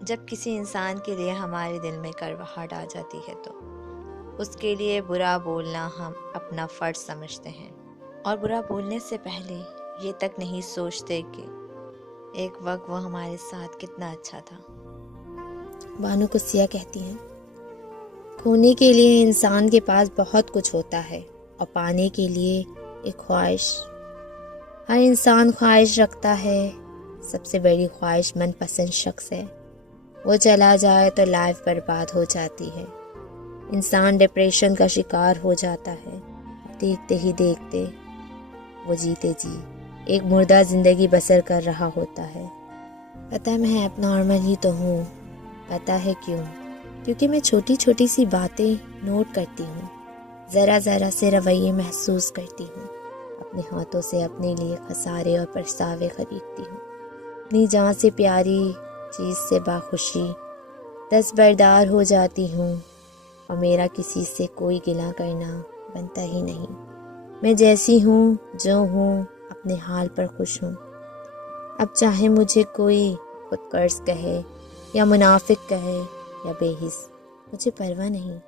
جب کسی انسان کے لیے ہمارے دل میں کڑواہٹ آ جاتی ہے تو اس کے لیے برا بولنا ہم اپنا فرض سمجھتے ہیں، اور برا بولنے سے پہلے یہ تک نہیں سوچتے کہ ایک وقت وہ ہمارے ساتھ کتنا اچھا تھا۔ بانو قدسیہ کہتی ہیں، کھونے کے لیے انسان کے پاس بہت کچھ ہوتا ہے اور پانے کے لیے ایک خواہش۔ ہر انسان خواہش رکھتا ہے، سب سے بڑی خواہش من پسند شخص ہے، وہ چلا جائے تو لائف برباد ہو جاتی ہے، انسان ڈپریشن کا شکار ہو جاتا ہے، دیکھتے ہی دیکھتے وہ جیتے جی ایک مردہ زندگی بسر کر رہا ہوتا ہے۔ پتہ میں اب نارمل ہی تو ہوں، پتہ ہے کیوں؟ کیونکہ میں چھوٹی چھوٹی سی باتیں نوٹ کرتی ہوں، ذرا ذرا سے رویے محسوس کرتی ہوں، اپنے ہاتھوں سے اپنے لیے خسارے اور پچھتاوے خریدتی ہوں، اپنی جان سے پیاری چیز سے باخوشی دستبردار ہو جاتی ہوں، اور میرا کسی سے کوئی گلہ کرنا بنتا ہی نہیں۔ میں جیسی ہوں، جو ہوں، اپنے حال پر خوش ہوں۔ اب چاہے مجھے کوئی خود غرض کہے یا منافق کہے یا بے حس، مجھے پرواہ نہیں۔